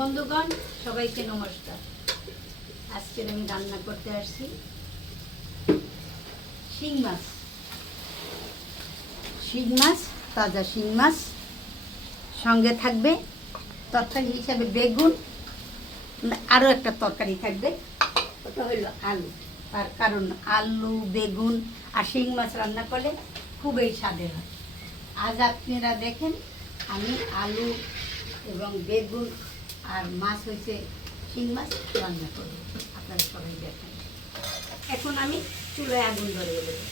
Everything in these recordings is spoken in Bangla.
বন্ধুগণ সবাইকে নমস্কার। আজকে আমি রান্না করতে আসছি শিং মাছ। তাজা শিং মাছ, সঙ্গে থাকবে তরকারি হিসাবে বেগুন, আরও একটা তরকারি থাকবে, ওটা হইল আলু। তার কারণ আলু, বেগুন আর শিং মাছ রান্না করলে খুবই স্বাদের হয়। আজ আপনারা দেখেন আমি আলু এবং বেগুন আর মাছ হয়েছে শিং মাছ রান্না করব, আপনারা সবাই দেখেন। এখন আমি চুলায় আগুন ধরিয়ে দেবো।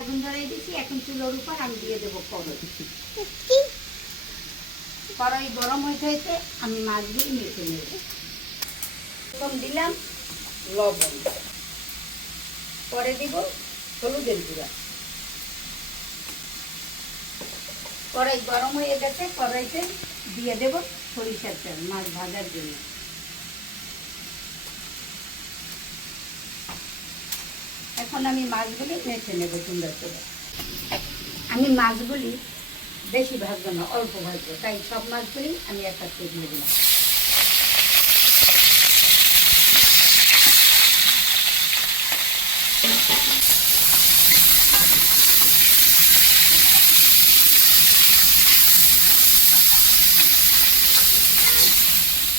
আগুন ধরিয়ে দিচ্ছি। এখন চুলোর উপর আমি দিয়ে দেবো কড়াই। কড়াই গরম হইতে হইতে আমি মাছগুলি মেখে নেব। প্রথম দিলাম লবণ, পরে দিব হলুদের গুঁড়া। কড়াই গরম হয়ে গেছে, কড়াইতে দিয়ে দেব সরিষার তেল মাছ ভাজার জন্য। এখন আমি মাছগুলি মেখে নেব সুন্দর করে। আমি মাছগুলি বেশি ভাজবো না, অল্প ভাজবো, তাই সব মাছগুলি আমি একসাথে দিয়ে দিলাম।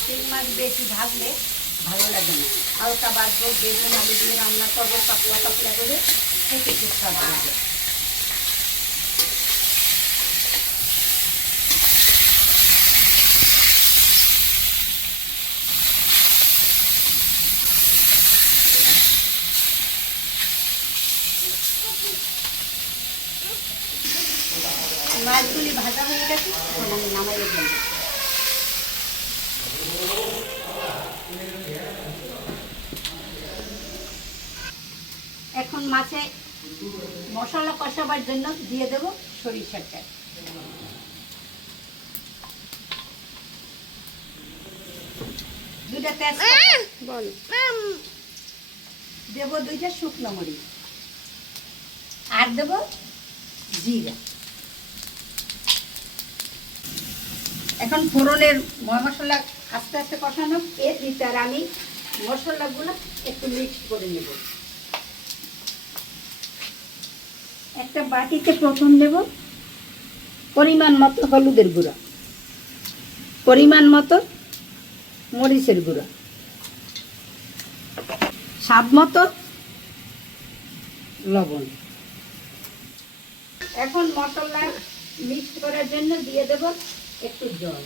শিং মাছ বেশি ভাজলে ভালো লাগে না, হালকা ভাজবো। বেগুন আলু দিয়ে রান্না করবো পাতলা পাতলা করে, খেতে খুব স্বাদ লাগবে। মাছগুলি ভাজা হয়ে গেছে, এখন আমি নামাইয়ে দেব। এখন মাছে মশলা কষাবার জন্য দিয়ে দেব সরিষার তেল। দুইটা তেজপাতা দেব, দুইটা শুকনো মরিচ, আর দেব জিরা। এখন ফোড়নের মশলা আস্তে আস্তে কষানো, এর ভিতরে আমি মশলাগুলো একটু মিক্স করে নেব। একটা বাটিতে প্রথম দেব পরিমাণ মতো হলুদের গুঁড়া, পরিমাণ মতো মরিচের গুঁড়া, স্বাদ মতো লবণ। এখন মশলা মিক্স করার জন্য দিয়ে দেব একটু জল।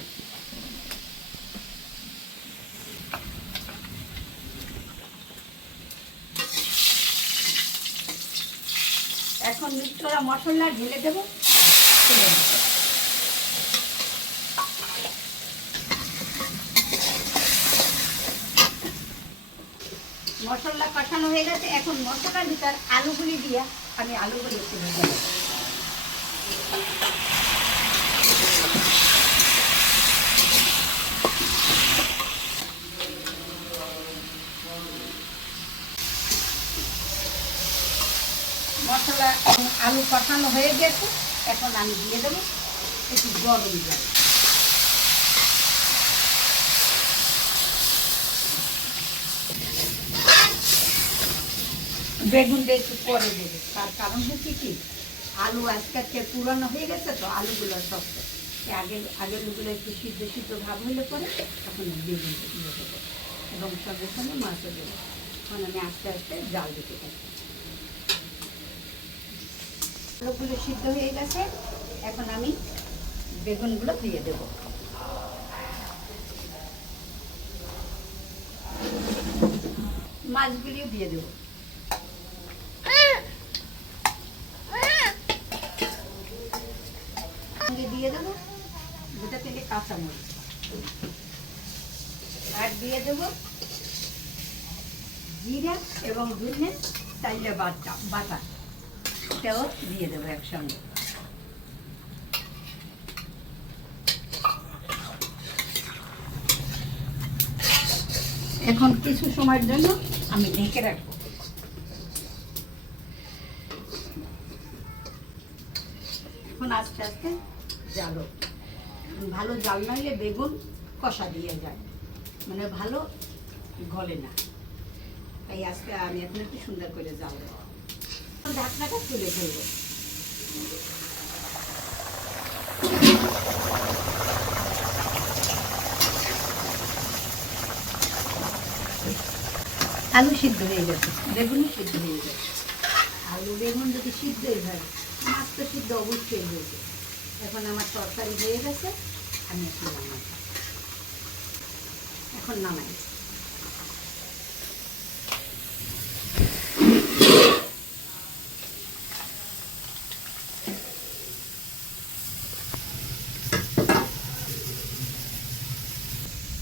এখন মিক্স করা মশলা ঢেলে দেব। মশলা কষানো হয়ে গেছে, এখন মশলার ভিতর আলুগুলি দিয়ে আমি আলুগুলি একটু ভেজে নেব। মশলা আলু কষানো হয়ে গেছে, এখন আমি দিয়ে দেবো একটু গরম জল। বেগুনটা একটু পরে দেবে, তার কারণ হচ্ছে কি আলু আজকে পুরানো হয়ে গেছে, তো আলুগুলো শক্ত। আগেরগুলো একটু সিদ্ধ সিদ্ধ ভাব হইলে পরে তখন বেগুনটা দিয়ে দেবো এবং সঙ্গে সঙ্গে মাছও দেবো। এখন আমি আস্তে আস্তে জাল দিতে থাকি। আলুগুলো সিদ্ধ হয়ে গেছে, এখন আমি বেগুনগুলো দিয়ে দেব। মাছগুলিও দিয়ে দেব। দিয়ে দেবো দুটা থেকে কাঁচামরিচ, আর দিয়ে দেব জিরা এবং ধনে চাইলে বাটা, এটাও দিয়ে দেবো একসঙ্গে। এখন কিছু সময়ের জন্য আমি ঢেকে রাখবো। এখন আস্তে আস্তে জালো, ভালো জাল নাইলে বেগুন কষা দিয়ে যায়, মানে ভালো গলে না। তাই আজকে আমি এখন একটু সুন্দর করে জাল দেবো। ঢাকনাটা তুলে ফেলবো। আলু সিদ্ধ হয়ে গেছে, বেগুনও সিদ্ধ হয়ে গেছে। আলু বেগুন যদি সিদ্ধই হয়, মাছ তো সিদ্ধ অবশ্যই হয়েছে। এখন আমার তরকারি হয়ে গেছে, আমি এখন নামাই। এখন নামাই।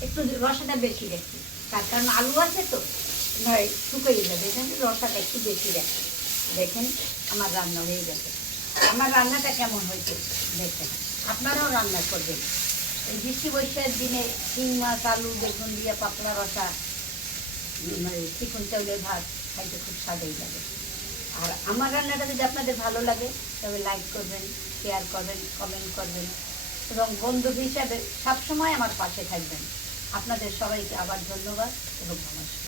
একটু রসাটা বেশি রাখছি, তার কারণ আলু আছে তো ভাই শুকিয়ে যাবে, এখানে রসাটা একটু বেশি রাখছি। দেখেন আমার রান্না হয়ে গেছে। আমার রান্নাটা কেমন হয়েছে দেখেন, আপনারাও রান্না করবেন। এই বৃষ্টি বৈশাখের দিনে শিং মাছ আলু বেগুন দিয়ে পাতলা রসা, মানে চিকন চাউলের ভাত খাইতে খুব স্বাদই লাগে। আর আমার রান্নাটা যদি আপনাদের ভালো লাগে তবে লাইক করবেন, শেয়ার করবেন, কমেন্ট করবেন এবং বন্ধু হিসাবে সবসময় আমার পাশে থাকবেন। আপনাদের সবাইকে আবার ধন্যবাদ এবং নমস্কার।